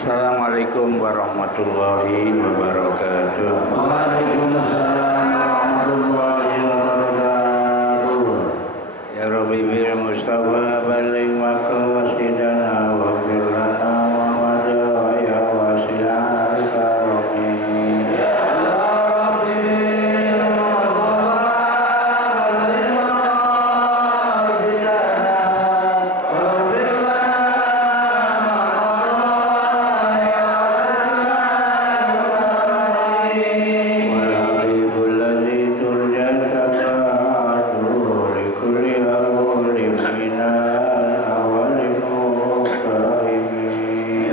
Assalamualaikum warahmatullahi wabarakatuh. Waalaikumsalam warahmatullahi wabarakatuh. Ya Rabbi bil Mustafa baligh maqasidana wa fir lana wa wada ya wasi'al karami. Ya Rabbi bil Mustafa baligh maqasidana wa fir lana Wal habibul ladzi turja syafa'atuhu li kulli awwalin minal awwalin muqaimin.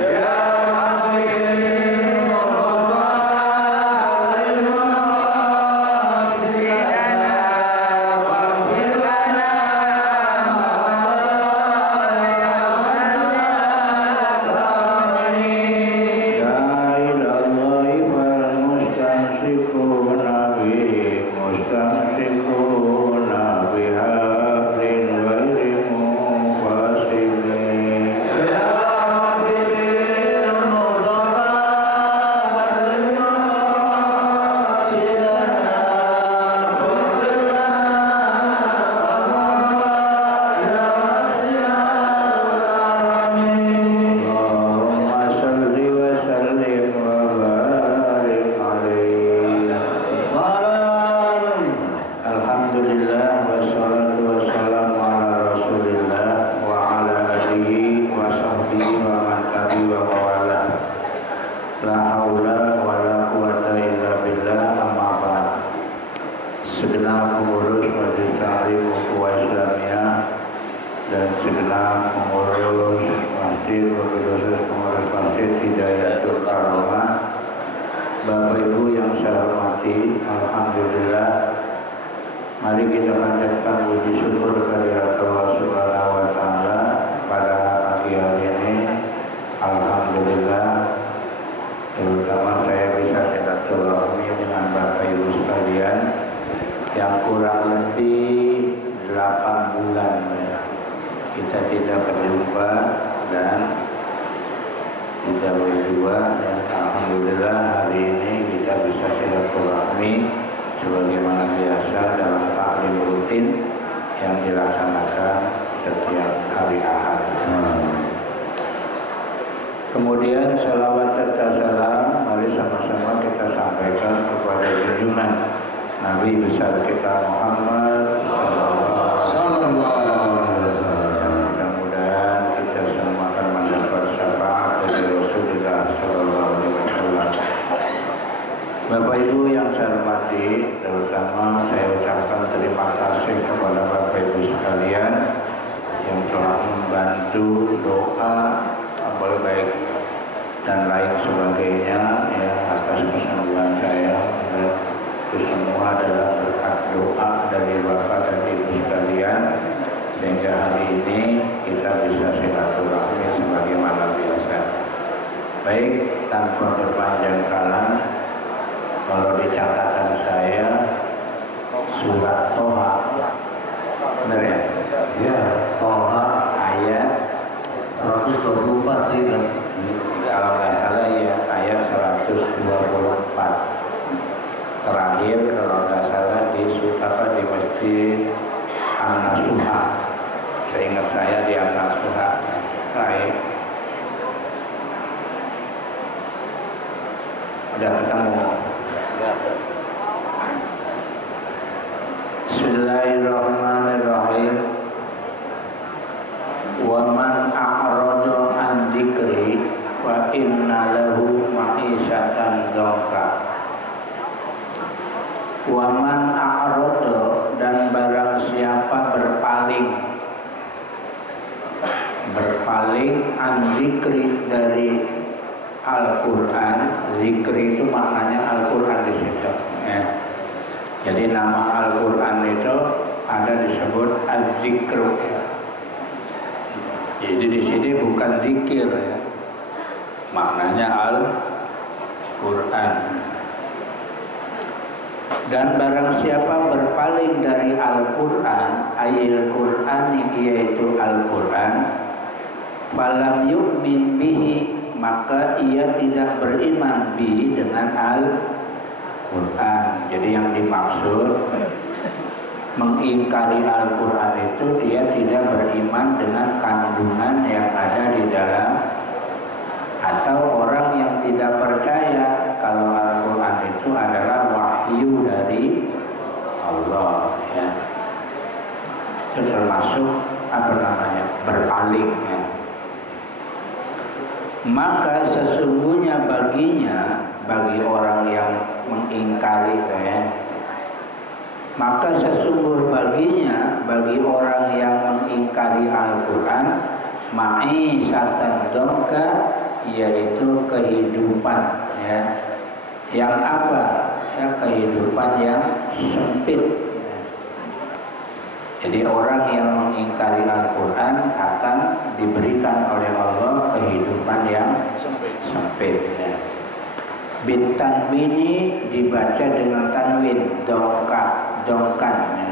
Ya Rabbi bil Mustafa baligh maqasidana wa fir lana Da'ilallahi fal mustamsikuna bihablin ghairi munfasimin. Ya Rabbi bil Mustafa baligh maqasidana wa fir lana ya wasi'al karami. Allahumma salli wa sallim wa barik alaihi. Alhamdulillah wassalatu wassalamu ala rasulillah wa ala alihi wa sahbihi wa man tabi'a wa wala. La haula wa la quwata illa billah, amma ba'd. Segenap pengurus Majelis Taklim Ukhuwah Islamiyah dan segenap pengurus masjid, pengurus masjid Hidayatul Karamah, Bapak Ibu yang saya hormati, alhamdulillah, mari kita panjatkan puji syukur kehadirat Allah Subhanahu wa taala pada pagi hari ini. Alhamdulillah, terutama saya bisa silaturahmi dengan Bapak Ibu sekalian yang kurang lebih 8 bulan ya, kita tidak berjumpa dan kita berdua, dan alhamdulillah hari ini kita bisa silaturahmi sebagaimana biasa dalam taklim rutin yang dilaksanakan setiap hari Ahad. Kemudian salawat serta salam mari sama-sama kita sampaikan kepada junjungan Nabi besar kita Muhammad sallallahu alaihi wasallam. Mudah-mudahan kita semua akan mendapat syafaat dari Rasulullah sallallahu alaihi wasallam. Bapak Ibu yang saya hormati, terutama saya ucapkan terima kasih kepada Bapak Ibu sekalian yang telah membantu doa, amal baik dan lain sebagainya ya atas kesembuhan saya. Itu semua adalah berkat doa dari Bapak dan Ibu sekalian sehingga hari ini kita bisa silaturahmi sebagaimana biasa. Baik, tanpa berpanjang kalam, kalau di catatan saya surat Toha, benar ya? Ya, Toha Ayat 124 sih kan. kalau nggak salah ya ayat 124 terakhir kalau nggak salah di masjid An-Nasuha. Seingat saya di An-Nasuha. Baik. Udah ketemu. Bismillahirrahmanirrahim. Wa man a'rada an dzikri wa inna lahu ma'isyatan dzanka. Wa man a'rada, dan barang siapa berpaling an dzikri dari Al-Quran. Zikri itu maknanya Al-Quran di situ ya. Jadi nama Al-Quran itu ada disebut Az-Zikru ya. Jadi di sini bukan zikir ya, maknanya Al-Quran. Dan barang siapa berpaling dari Al-Quran, ayil Qur'ani, yaitu Al-Quran, falam yu'min bihi, maka ia tidak beriman bi dengan Al-Quran. Jadi yang dimaksud mengingkari Al-Quran itu dia tidak beriman dengan kandungan yang ada di dalam, atau orang yang tidak percaya kalau Al-Quran itu adalah wahyu dari Allah, ya. Itu termasuk berpaling, ya. Maka sesungguhnya baginya, bagi orang yang mengingkari, ya, maka sesungguh baginya, bagi orang yang mengingkari Al-Quran, ma'isyatan dongka, yaitu kehidupan, ya. Yang apa? Ya, kehidupan yang sempit. Jadi orang yang mengingkari Al-Quran akan diberikan oleh Allah kehidupan yang sempit, ya. Bitanwini dibaca dengan tanwin, dongkan, ya.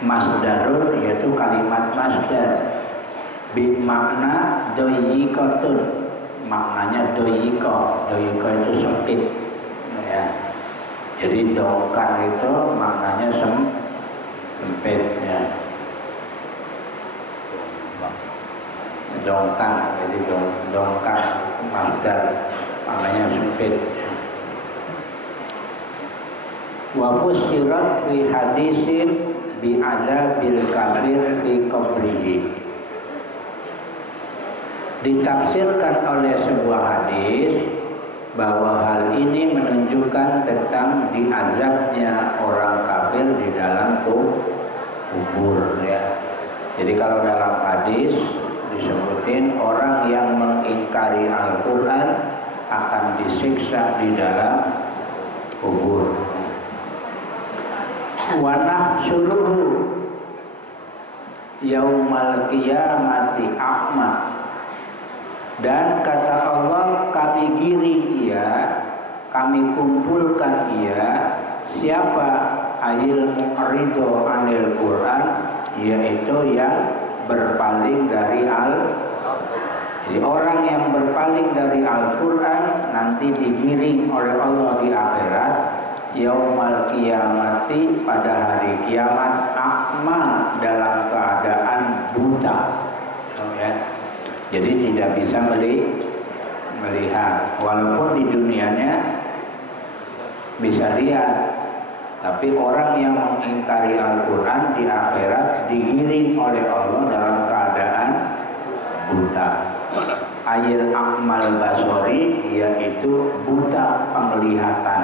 Masdarun yaitu kalimat masdar, bimakna doyikotun, maknanya doyiko itu sempit, ya. Jadi dongkan itu maknanya sempit, ya. Dongkan, jadi dongkan masdar maknanya sempit. Wa fusirat fi hadisin bi adabil kabir fi qabrihi. Ditafsirkan oleh sebuah hadis bahwa hal ini menunjukkan tentang diazabnya orang kafir di dalam kubur, ya. Jadi kalau dalam hadis disebutin orang yang mengingkari Al-Quran akan disiksa di dalam kubur. Wa nahsyuruhu yaumal qiyamati a'ma, dan kata Allah, kami giring ia, kami kumpulkan ia, siapa? Ayil mu'rido anil Quran, yaitu yang berpaling dari Jadi orang yang berpaling dari Al-Quran nanti digiring oleh Allah di akhirat, yaumal qiyamati, pada hari kiamat, akma, dalam keadaan buta, ya. Jadi tidak bisa melihat, walaupun di dunianya bisa lihat. Tapi orang yang mengingkari Al-Quran di akhirat digiring oleh Allah dalam keadaan buta. Ayil akmal basori, yaitu buta penglihatan.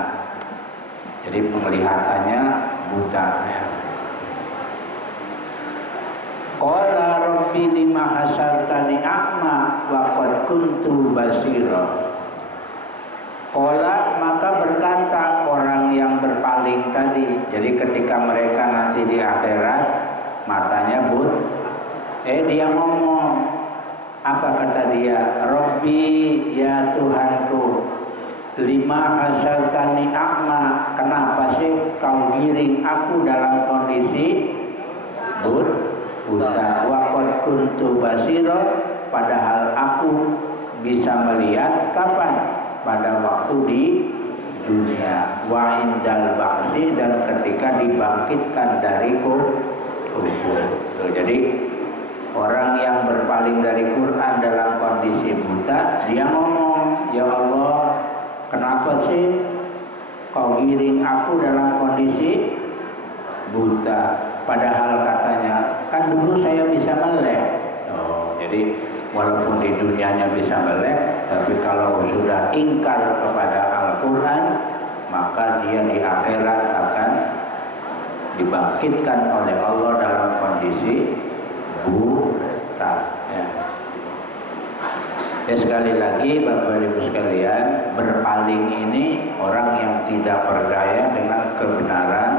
Jadi penglihatannya buta, ya. Qala rabbi lima hasartani a'ma wa qad kuntu basira. Qala, maka berkata orang yang berpaling tadi. Jadi ketika mereka nanti di akhirat matanya dia ngomong, apa kata dia? Rabbi, ya Tuhanku, lima hasartani a'ma, kenapa sih kau giring aku dalam kondisi buta? Wa qad kuntu basira, padahal aku bisa melihat kapan? Pada waktu di dunia. Wa indal ba'si, dan ketika dibangkitkan dari kubur. Jadi orang yang berpaling dari Quran dalam kondisi buta, dia ngomong, ya Allah, kenapa sih kau giring aku dalam kondisi buta? Padahal katanya, kan dulu saya bisa melek. Jadi walaupun di dunianya bisa melek, tapi kalau sudah ingkar kepada Al-Quran, maka dia di akhirat akan dibangkitkan oleh Allah dalam kondisi buta, ya. Sekali lagi Bapak Ibu sekalian, berpaling ini orang yang tidak percaya dengan kebenaran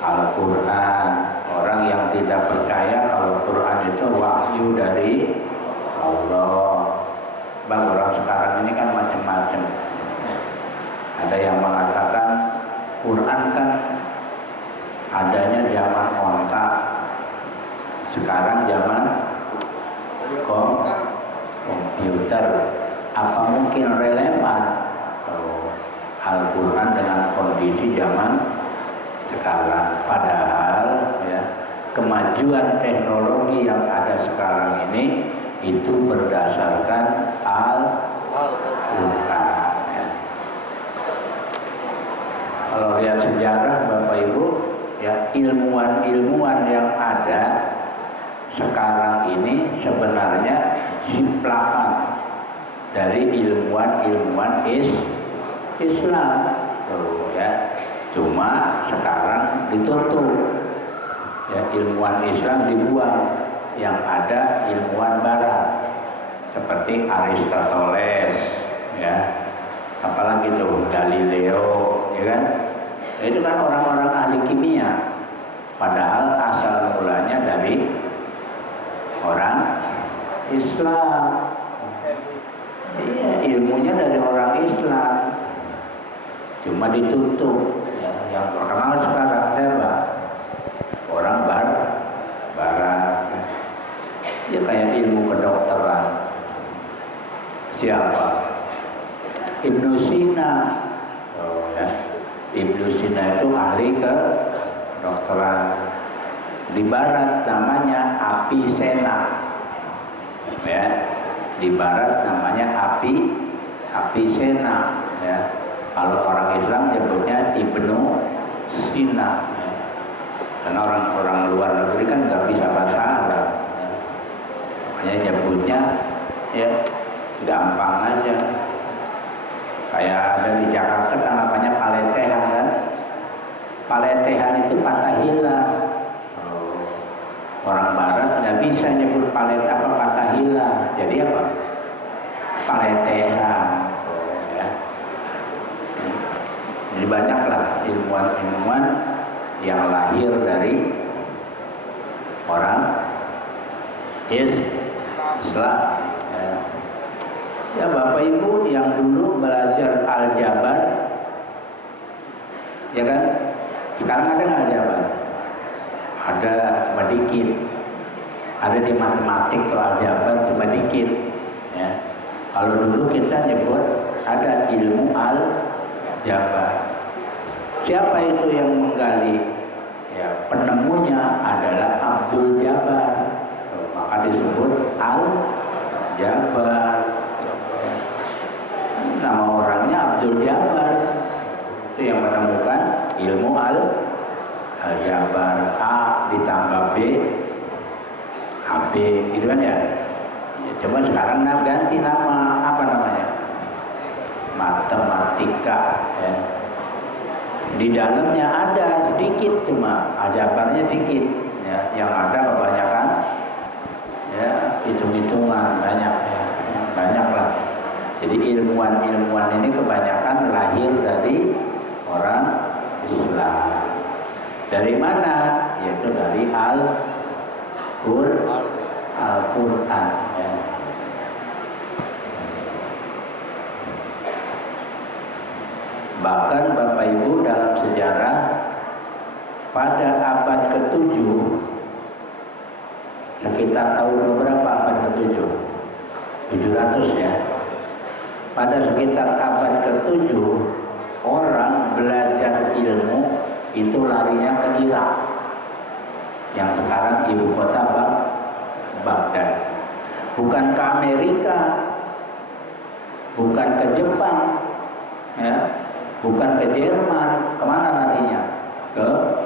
Al-Quran, orang yang tidak percaya kalau Quran itu wahyu dari Allah. Bang, orang sekarang ini kan macam-macam. Ada yang mengatakan Quran kan adanya zaman kontak, sekarang zaman komputer. belajar apa mungkin relevan Al-Quran dengan kondisi zaman sekarang. Padahal ya, kemajuan teknologi yang ada sekarang ini itu berdasarkan Al-Quran. Ya. Kalau lihat sejarah Bapak Ibu, ya ilmuwan-ilmuwan yang ada sekarang ini sebenarnya jiplakan dari ilmuwan-ilmuwan Islam, tuh, ya. Cuma sekarang ditutup, ya, ilmuwan Islam dibuang, yang ada ilmuwan Barat seperti Aristoteles, ya, apalagi tuh Galileo, ya kan? Itu kan orang-orang ahli kimia, padahal asal mulanya dari orang Islam. Iya, ilmunya dari orang Islam, cuma ditutup. Ya, yang terkenal sekarang siapa? Orang Barat. Ya kayak ilmu kedokteran. Siapa? Ibnu Sina. Oh ya, Ibnu Sina itu ahli kedokteran. Di Barat namanya Avicenna. Ya. Di Barat namanya Avicenna, ya. Kalau orang Islam nyebutnya Ibnu Sina, ya. Karena orang luar negeri kan nggak bisa bahasa Arab, ya. Makanya nyebutnya ya gampang aja. Kayak ada di Jakarta kan namanya Paletehan kan. Paletehan itu Fathahillah. Orang Barat nggak bisa nyebut Fathahillah, jadi apa? Paletehan, ya. Jadi banyaklah ilmuwan-ilmuwan yang lahir dari orang Islam. Ya. Ya Bapak Ibu yang dulu belajar aljabar, ya kan? Sekarang ada nggak aljabar? Ada, cuma dikit. Ada di matematik kalau aljabar cuma dikit, ya. Kalau dulu kita nyebut ada ilmu aljabar. Siapa itu yang menggali? Ya, penemunya adalah Abdul Jabbar. Maka disebut Al-Jabbar. Nama orangnya Abdul Jabbar. Itu yang menemukan ilmu Al-Jabbar. A ditambah B, AB, gitu kan ya? Ya coba sekarang ganti nama, apa namanya? Matematika, ya. Di dalamnya ada sedikit, cuma aljabarnya dikit, ya. Yang ada kebanyakan ya hitung-hitungan, banyak, ya. Banyak lah. Jadi ilmuwan-ilmuwan ini kebanyakan lahir dari orang Islam. Dari mana? Yaitu dari Al-Quran, ya. Bahkan Bapak Ibu dalam sejarah pada abad ke-7, sekitar tahun berapa abad ke-7? 700 ya. Pada sekitar abad ke-7 orang belajar ilmu itu larinya ke Irak, yang sekarang ibu kota Baghdad. Bukan ke Amerika, bukan ke Jepang, ya, bukan ke Jerman. Kemana larinya? Ke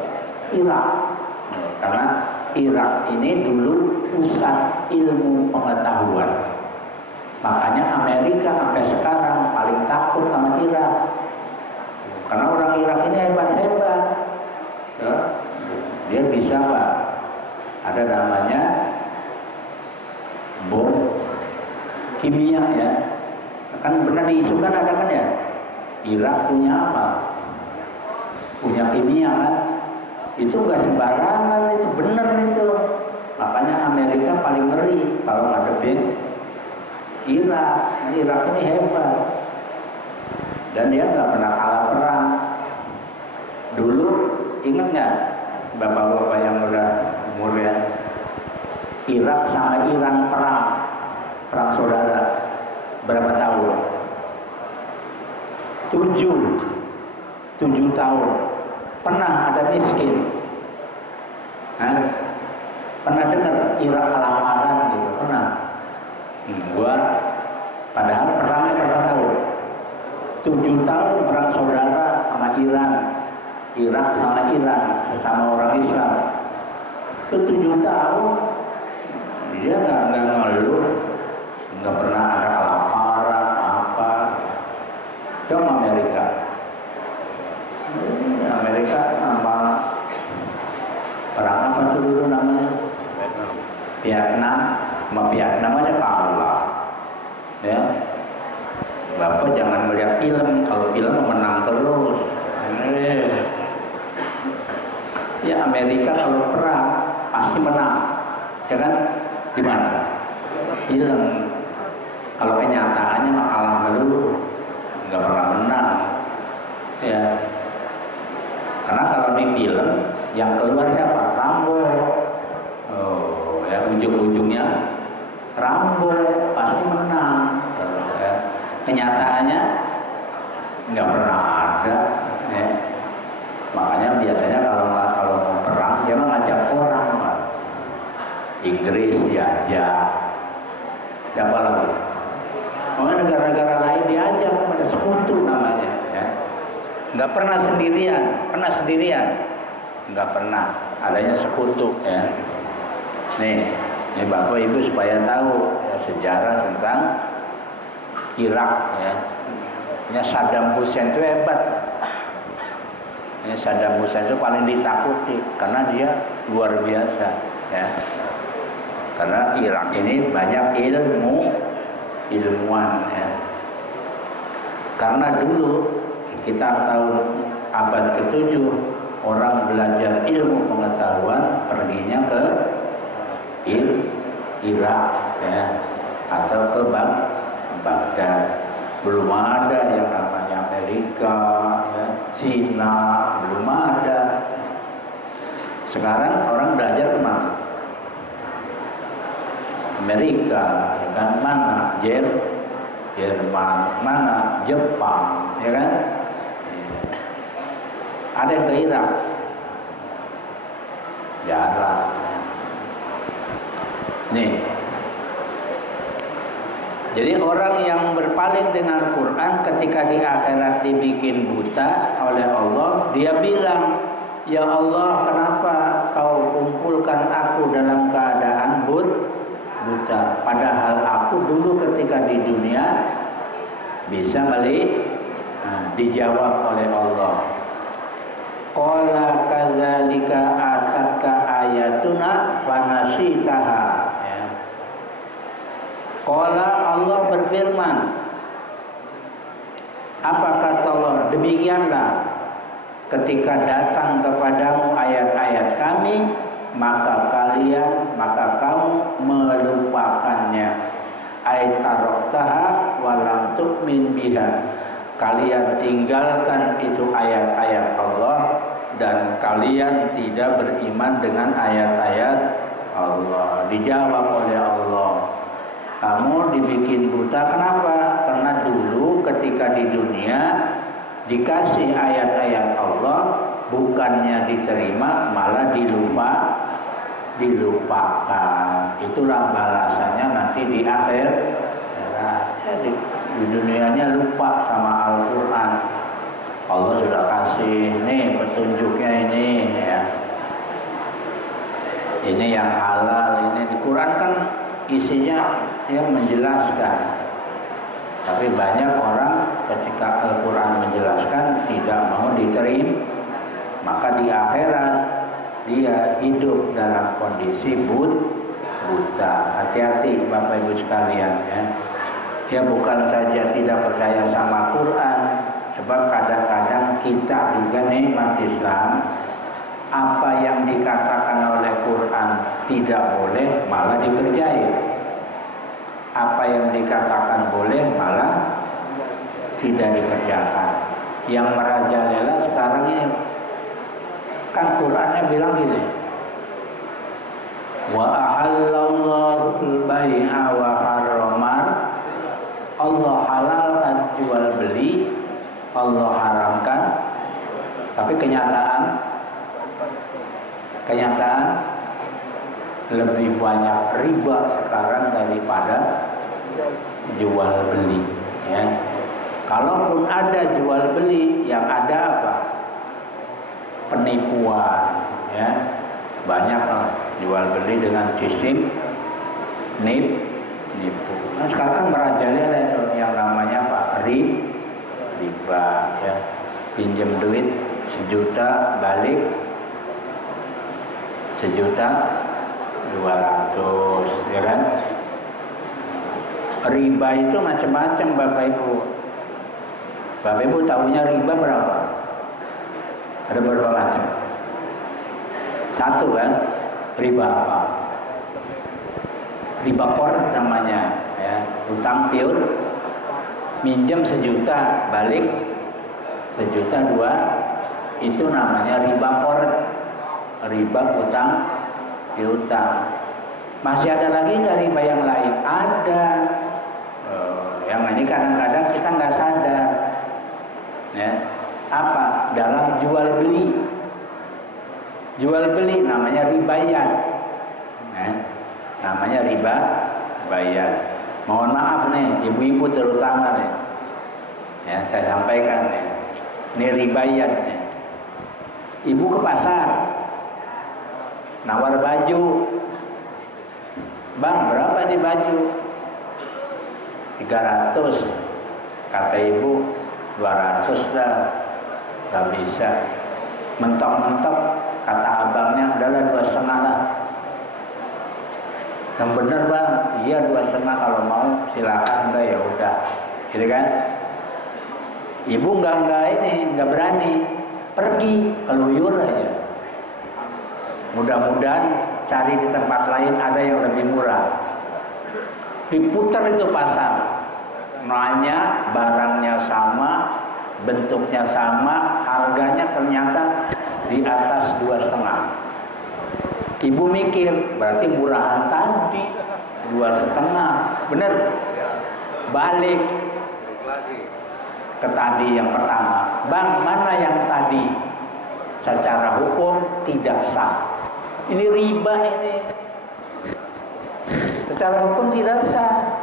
Irak. Karena Irak ini dulu pusat ilmu pengetahuan. Makanya Amerika sampai sekarang paling takut sama Irak. Karena orang Irak ini hebat-hebat, ya. Dia bisa Pak, ada namanya bom kimia, ya. Kan pernah diisukan ada kan ya, Irak punya apa? Punya kimia kan? Itu nggak sembarangan, itu bener itu. Makanya Amerika paling ngeri kalau ngadepin Irak. Irak ini hebat. Dan dia nggak pernah kalah perang. Dulu ingat nggak bapak-bapak yang udah umurnya, Irak sama Iran perang saudara. berapa tahun? 7 tahun. Pernah ada miskin? Hah? Pernah dengar Irak kelaparan gitu? Pernah? Gua padahal perangnya berapa tahun? 7 tahun perang saudara sama Iran, Irak sama Iran, sesama orang Islam. Itu 7 tahun dia nggak ngeluh, nggak pernah ada kelaparan apa. Coba Amerika sama perang apa tuh dulu namanya? Vietnam, sama Vietnam aja kalah. Ya, Bapak jangan melihat film, kalau film menang terus. Ya Amerika kalau perang pasti menang, ya kan? Di mana? Film. Kalau kenyataannya mah kalah dulu, nggak pernah menang. Ya, karena kalau di film yang keluar siapa? Rambo. Oh, ya ujung-ujungnya Rambo pasti menang. Ya. Kenyataannya nggak pernah ada. Ya. Makanya biasanya kalau mau perang jangan ngajak orang lah. Inggris diajak, siapa lagi? Makanya negara-negara lain diajak, ada sekutu namanya. Ya. Nggak pernah sendirian, nggak pernah. Adanya sekutu. Ya. Nih Bapak Ibu supaya tahu ya, sejarah tentang Irak. Ya. Ini Saddam Hussein itu hebat. Ini Saddam Hussein itu paling ditakuti karena dia luar biasa. Ya. Karena Irak ini banyak ilmuwan. Ya. Karena dulu kita tahun abad ke-7 orang belajar ilmu pengetahuan perginya ke Irak ya, atau ke Baghdad. Belum ada yang namanya Amerika, ya, Cina, belum ada. Sekarang orang belajar kemana? Amerika, ya kan? Mana? Jerman, mana? Jepang, ya kan? Ada yang ke Irak? Jarang. Nih, jadi orang yang berpaling dengan Quran ketika di akhirat dibikin buta oleh Allah, dia bilang, ya Allah, kenapa kau kumpulkan aku dalam keadaan buta? Padahal aku dulu ketika di dunia bisa melihat. Dijawab oleh Allah, qala kadzalika atatka ayatuna fanasitaha. Ya. Qala, Allah berfirman, apa kata Allah? Demikianlah ketika datang kepadamu ayat-ayat kami, maka kamu melupakannya. Aitaroktaha walam tu'min biha. Kalian tinggalkan itu ayat-ayat Allah dan kalian tidak beriman dengan ayat-ayat Allah. Dijawab oleh Allah, kamu dibikin buta kenapa? Karena dulu ketika di dunia dikasih ayat-ayat Allah, bukannya diterima malah dilupakan. Itulah balasannya nanti di akhir. Di dunianya lupa sama Al-Quran. Allah sudah kasih nih petunjuknya ini ya. Ini yang halal, ini di Quran kan isinya yang menjelaskan. Tapi banyak orang ketika Al-Quran menjelaskan tidak mau diterima, maka di akhirat dia hidup dalam kondisi buta. Hati-hati Bapak Ibu sekalian ya. Dia bukan saja tidak percaya sama Quran, sebab kadang-kadang kita juga nih umat Islam, apa yang dikatakan oleh Quran tidak boleh malah dikerjain. Apa yang dikatakan boleh malah tidak dikerjakan. Yang merajalela sekarang ini kan Qurannya bilang gini, wa ahallallahu al-bai'a wa harramar. Allah Allah haramkan, tapi kenyataan lebih banyak riba sekarang daripada jual beli, ya. Kalaupun ada jual beli, yang ada apa? Penipuan, ya. Banyak lah jual beli dengan sistem nipu. Nah, sekarang merajalela itu yang namanya apa? Riba, ya. Pinjam duit 1 juta, balik 1.200.000, ya kan? Riba itu macam-macam, Bapak Ibu. Bapak Ibu tahunya riba berapa? Ada berapa macam? 1 kan? Riba apa? Riba korot namanya, ya. Utang piut, minjem 1 juta, balik 1.200.000, itu namanya riba korot. Riba utang piutang. Masih ada lagi nggak riba yang lain? Ada. Yang ini kadang-kadang kita nggak sadar, ya. Apa? Dalam jual beli namanya ribayan, ya. Namanya ribayan. Mohon maaf nih, ibu-ibu terutama nih, ya, saya sampaikan nih, ini ribayan nih. Ibu ke pasar, nawar baju, bang berapa nih baju? 300, kata ibu 200 dah, gak bisa. Mentok-mentok kata abangnya, udahlah 2,5 lah. Yang bener bang, iya 2,5, kalau mau silakan, enggak ya udah, gitu kan? Ibu nggak berani, pergi keluyur aja. Mudah-mudahan cari di tempat lain ada yang lebih murah. Diputar itu pasar, nanya barangnya sama, bentuknya sama, harganya ternyata di atas 2,5. Ibu mikir, berarti murahan tadi 2,5, bener? Balik ke tadi yang pertama, bang mana yang tadi? Secara hukum tidak sah. Ini riba ini. Secara hukum tidak sah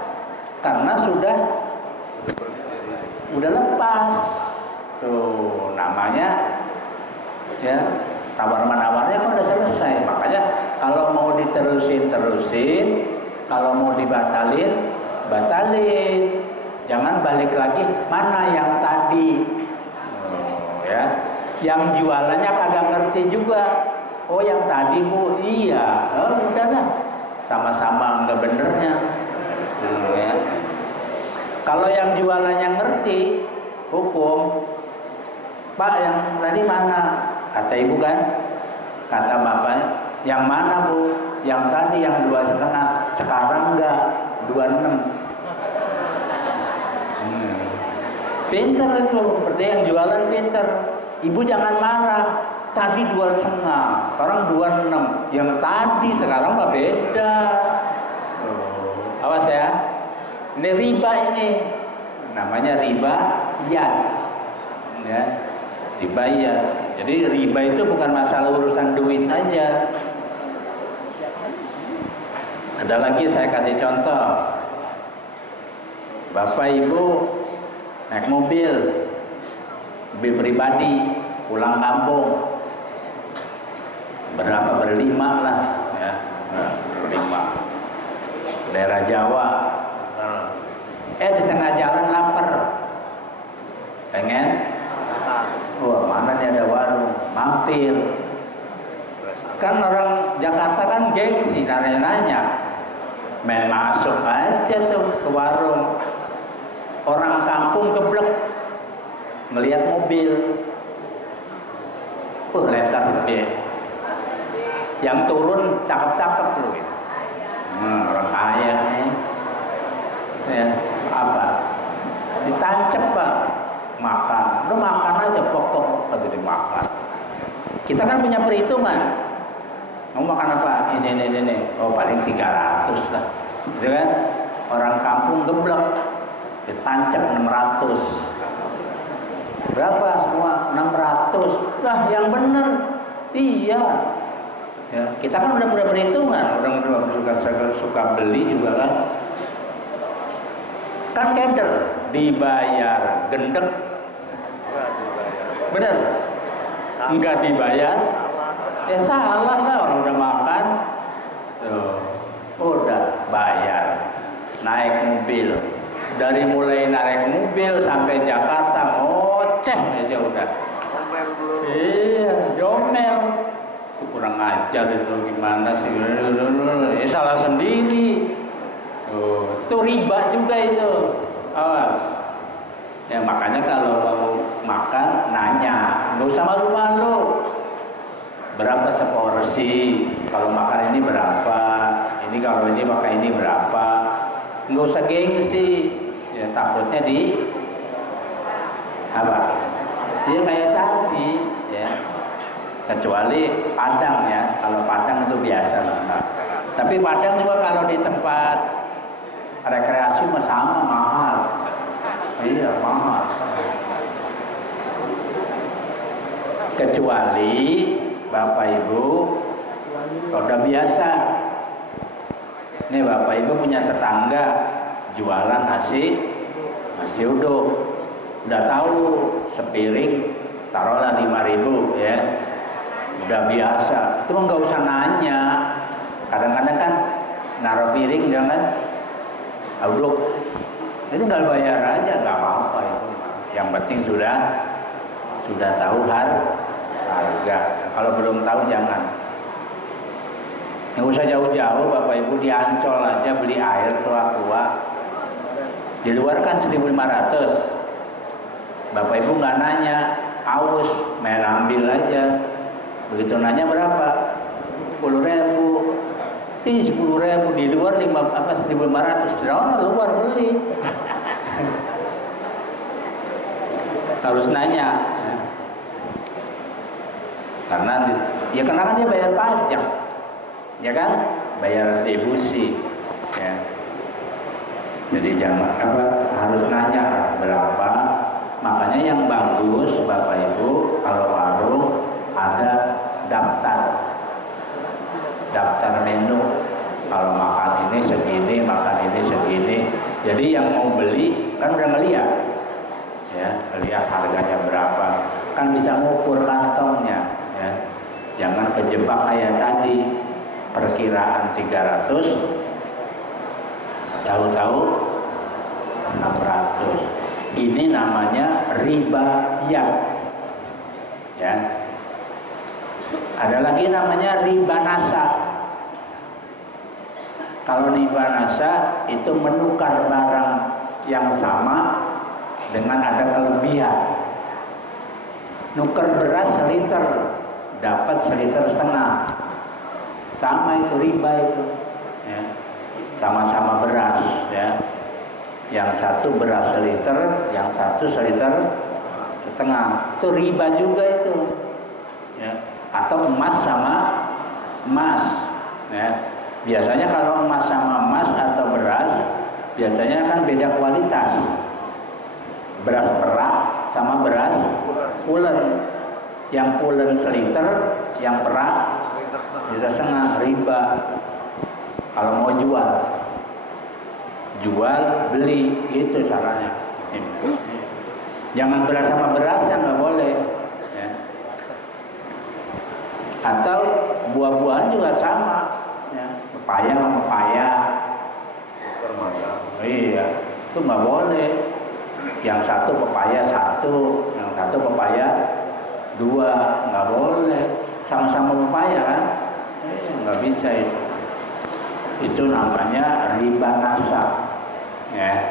karena sudah lepas. Tuh namanya, ya, tawar menawarnya kan udah selesai. Makanya kalau mau diterusin, kalau mau batalin. Jangan balik lagi, mana yang tadi. Ya. Yang jualannya kagak ngerti juga. Oh yang tadi bu, iya. Udahlah, sama-sama nggak benernya. Ya. Kalau yang jualannya ngerti hukum, Pak yang tadi mana? Kata ibu kan, kata bapaknya, yang mana bu? Yang tadi yang 2,5, sekarang enggak 26. Pinter itu, berarti yang jualan pinter. Ibu jangan marah. Tadi 2,5, sekarang 26. Yang tadi sekarang mah beda. Awas ya. Ini riba ini. Namanya riba iyad. Ya. Riba iyad. Jadi riba itu bukan masalah urusan duit aja. Ada lagi saya kasih contoh. Bapak Ibu naik mobil pribadi pulang kampung, berlima lah, ya, berlima, daerah Jawa. Di tengah jalan lapar, pengen, wah mana nih ada warung, mampir. Kan orang Jakarta kan gengsi, nanya, main masuk aja tuh ke warung. Orang kampung geblek ngelihat mobil, letter B, yang turun cakep-cakep loh, gitu. Orang kaya nih, ya, apa? Ditancap Pak, makan, udah makan aja pokok atau dimakan. Kita kan punya perhitungan, mau makan apa? Ini, oh paling 300 lah, gitu kan? Orang kampung geblek, ditancap 600. Berapa semua? 600. Lah yang bener. Iya. Ya, kita kan udah berhitungan, udah suka beli juga kan. Kan keder dibayar gendek. Bener? Enggak dibayar? Ya salah lah, orang udah makan. Tuh, udah bayar. Naik mobil. Dari mulai naik mobil sampai Jakarta ngoceh aja udah. Iya, jomel. Kurang ajar itu, gimana sih? Ya salah sendiri. Itu riba juga itu. Awas. Ya makanya kalau mau makan nanya, nggak usah malu-malu. Berapa seporsi? Kalau makan ini berapa? Ini kalau ini pakai ini berapa? Nggak usah gengsi. Ya takutnya di apa? Dia kayak tadi, ya. Kecuali Padang ya. Kalau Padang itu biasa lah. Tapi Padang juga kalau di tempat rekreasi mah sama mahal. Iya mahal. Kecuali Bapak Ibu kalau udah biasa. Nih Bapak Ibu punya tetangga jualan nasi uduk. Udah tahu sepiring taruhlah 5.000 ya. Udah biasa. Itu mah nggak usah nanya. Kadang-kadang kan naruh piring jangan uduk. Itu nggak bayar aja, nggak apa-apa itu. Yang penting sudah tahu harga. Kalau belum tahu jangan. Nggak usah jauh-jauh, Bapak Ibu di Ancol aja beli air tua. Di luar kan 1.500. Bapak Ibu nggak nanya, haus, main ambil aja. Begitu nanya berapa? 10.000. Ih 10.000 di luar 1.500. Di luar beli. Harus nanya. Ya. Karena kan dia bayar pajak, ya kan? Bayar retribusi. Ya. Jadi jangan harus nanya lah berapa. Makanya yang bagus Bapak Ibu kalau warung ada daftar menu. Kalau makan ini segini, makan ini segini. Jadi yang mau beli kan udah ngeliat, ya, lihat harganya berapa. Kan bisa ngukur kantongnya, ya. Jangan kejebak kayak tadi perkiraan 300, tahu-tahu 600. Ini namanya ribayat, ya. Ada lagi namanya riba nasa. Kalau riba nasa itu menukar barang yang sama dengan ada kelebihan. Nuker beras seliter dapat seliter setengah. Sama itu riba itu, ya. Sama-sama beras, ya. Yang satu beras seliter, yang satu seliter setengah. Itu riba juga itu, ya. Atau emas sama emas, ya. Biasanya kalau emas sama emas atau beras biasanya kan beda kualitas. Beras perak sama beras pulen. Yang pulen seliter, yang perak liter setengah, riba. Kalau mau jual beli itu caranya. Jangan beras sama beras ya nggak boleh, ya. Atau buah-buahan juga sama, ya. Pepaya sama pepaya. Iya, itu nggak boleh. Yang satu pepaya satu, yang satu pepaya dua, nggak boleh. Sama-sama pepaya kan? Nggak bisa itu. Itu namanya riba nasa. Ya,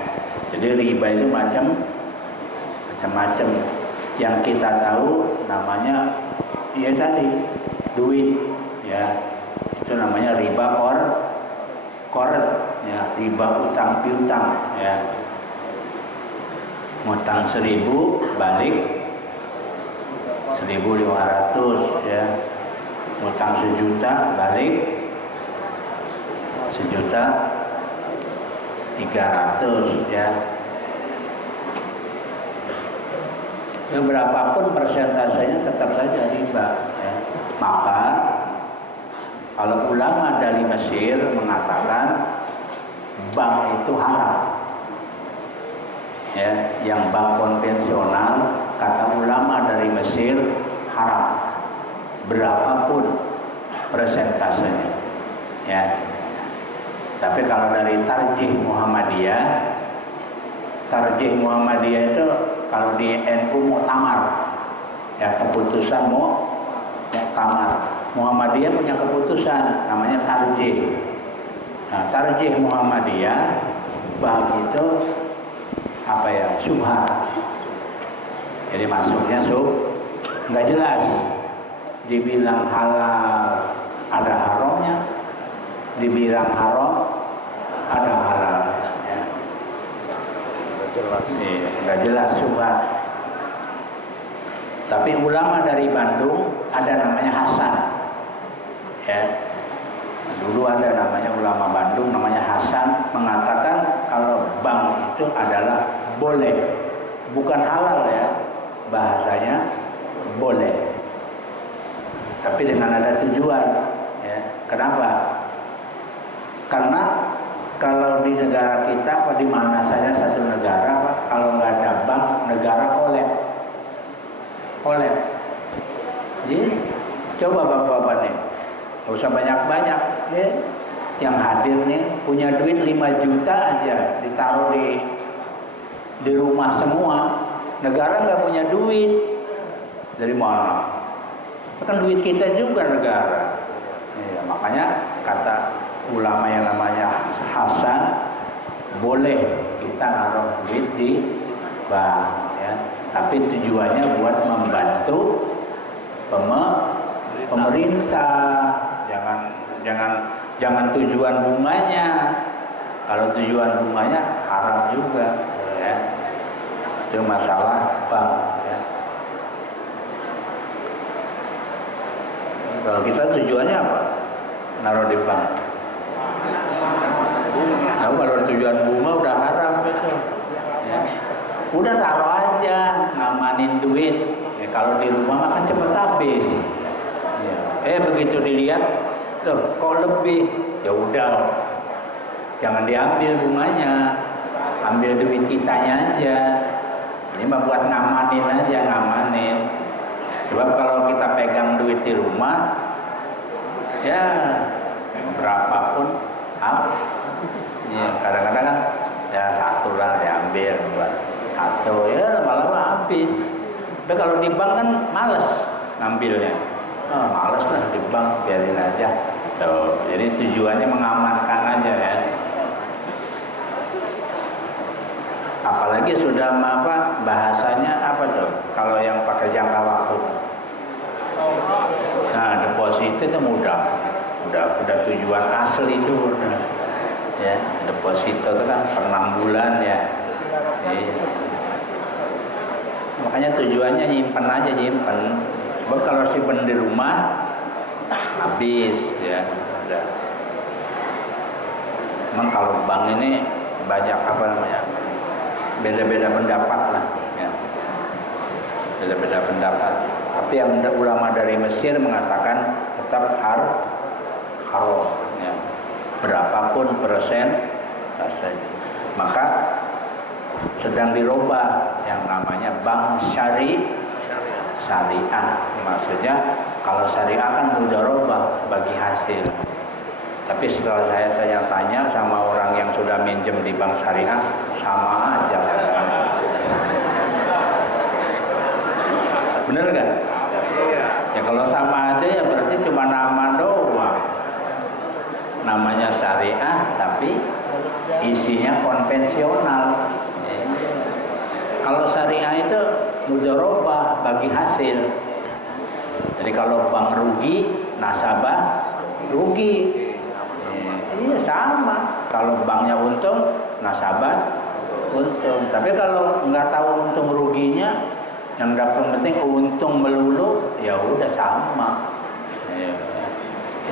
jadi riba itu macam-macam. Yang kita tahu namanya ya tadi duit, ya. Itu namanya riba koret, ya, riba utang piutang, ya. Ngutang 1.000 balik 1.500, ya. Ngutang 1 juta balik 1.300.000, ya. Ya, berapapun persentasenya tetap saja riba. Ya. Maka kalau ulama dari Mesir mengatakan bank itu haram, ya, yang bank konvensional kata ulama dari Mesir haram, berapapun persentasenya, ya. Tapi kalau dari Tarjih Muhammadiyah itu kalau di NU muktamar, ya, keputusan muktamar. Muhammadiyah punya keputusan namanya Tarjih. Nah, Tarjih Muhammadiyah bank itu apa ya, syubhat. Jadi masuknya nggak jelas. Dibilang halal ada haramnya, dibilang haram ada halalnya. Ya. Nggak jelas syubhat. Tapi ulama dari Bandung ada namanya Hasan. Ya. Dulu ada namanya ulama Bandung namanya Hasan mengatakan kalau bank itu adalah boleh, bukan halal ya, bahasanya boleh. Tapi dengan ada tujuan, ya. Kenapa? Karena kalau di negara kita apa di mana saja satu negara, Pak, kalau nggak ada bank, negara kolab. Jadi coba bapak-bapak nih, nggak usah banyak-banyak, ya. Yang hadir nih punya duit 5 juta aja ditaruh di rumah semua. Negara nggak punya duit, dari mana? Kan duit kita juga negara. Ya, makanya kata ulama yang namanya Hasan, boleh kita naruh duit di bank, ya. Tapi tujuannya buat membantu pemerintah. Jangan tujuan bunganya. Kalau tujuan bunganya haram juga, ya. Itu masalah bank, ya. Kalau kita tujuannya apa? Naruh di bank. Nah, kalau tujuan bunga udah haram itu, ya. Udah taruh aja, ngamanin duit. Ya, kalau di rumah makan cepat habis. Ya. Begitu dilihat, loh kok lebih? Ya udah, jangan diambil bunganya, ambil duit kitanya aja. Ini mah buat ngamanin aja, ngamanin. Sebab kalau kita pegang duit di rumah, ya berapapun, ya kadang-kadang kan ya satu lah diambil, buat satu, ya lama-lama habis. Tapi kalau di bank kan males ngambilnya, males lah di bank, biarin aja. Tuh, jadi tujuannya mengamankan aja, ya. Apalagi sudah apa bahasanya apa tuh? Kalau yang pakai jangka waktu, nah deposito itu mudah, udah tujuan asli itu, udah, ya. Deposito itu kan per 6 bulan, ya. Makanya tujuannya nyimpen aja, nyimpen. Sebab kalau simpen di rumah habis, ya. Udah. Memang kalau bank ini banyak apa namanya, beda-beda pendapat lah, ya. Beda-beda pendapat. Tapi yang ulama dari Mesir mengatakan tetap haram, ya. Berapapun persentasenya. Maka sedang dirubah yang namanya bank syariah. Maksudnya kalau syariah kan mudharabah bagi hasil. Tapi setelah saya tanya sama orang yang sudah minjem di bank syariah, sama aja. Bener kan? Ya kalau sama aja ya berarti cuma nama doang. Namanya syariah tapi isinya konvensional. Kalau syariah itu mudharabah bagi hasil. Jadi kalau bank rugi, nasabah rugi. Iya sama. Kalau banknya untung, nasabah untung. Tapi kalau nggak tahu untung ruginya, yang dapat penting untung melulu, ya udah sama. Ya.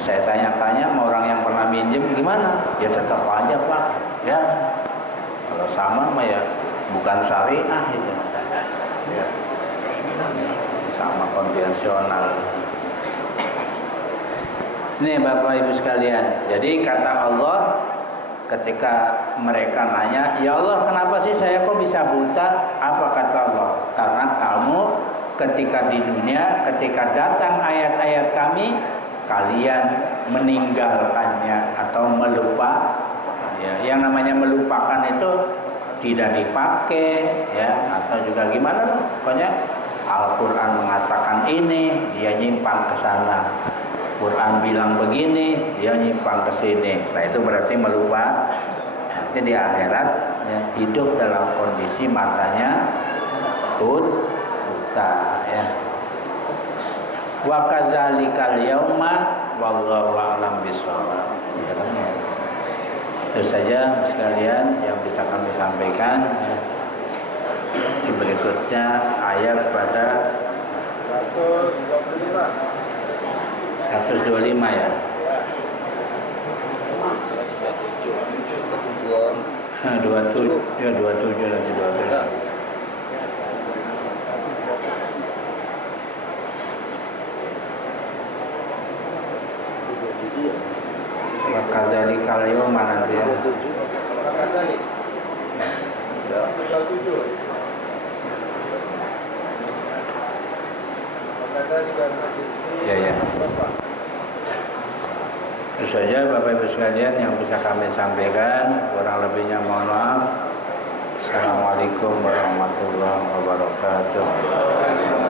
Saya tanya-tanya sama orang yang pernah minjem gimana? Ya tetap aja Pak. Ya kalau sama mah ya bukan syariah itu. Ya. sama konvensional. Ini Bapak Ibu sekalian, jadi kata Allah ketika mereka nanya, ya Allah kenapa sih saya kok bisa buta? Apa kata Allah? Karena kamu ketika di dunia, ketika datang ayat-ayat kami, kalian meninggalkannya atau melupa. Ya, yang namanya melupakan itu tidak dipakai, ya, atau juga gimana? Pokoknya Al-Quran mengatakan ini, dia nyimpang ke sana. Quran bilang begini, dia nyimpang ke sini. Nah itu berarti melupa. Nanti di akhirat ya, hidup dalam kondisi matanya buta ya. Wa kadzalikal yauma wallahu a'lam bishawab. Itu saja sekalian yang bisa kami sampaikan. Di berikutnya ayat pada 125 ya. 27 ya 27 nanti 27. Kadzalika al-yawma nanti ya. Ya ya. Itu saja Bapak Ibu sekalian yang bisa kami sampaikan. Kurang lebihnya mohon maaf. Assalamualaikum warahmatullahi wabarakatuh.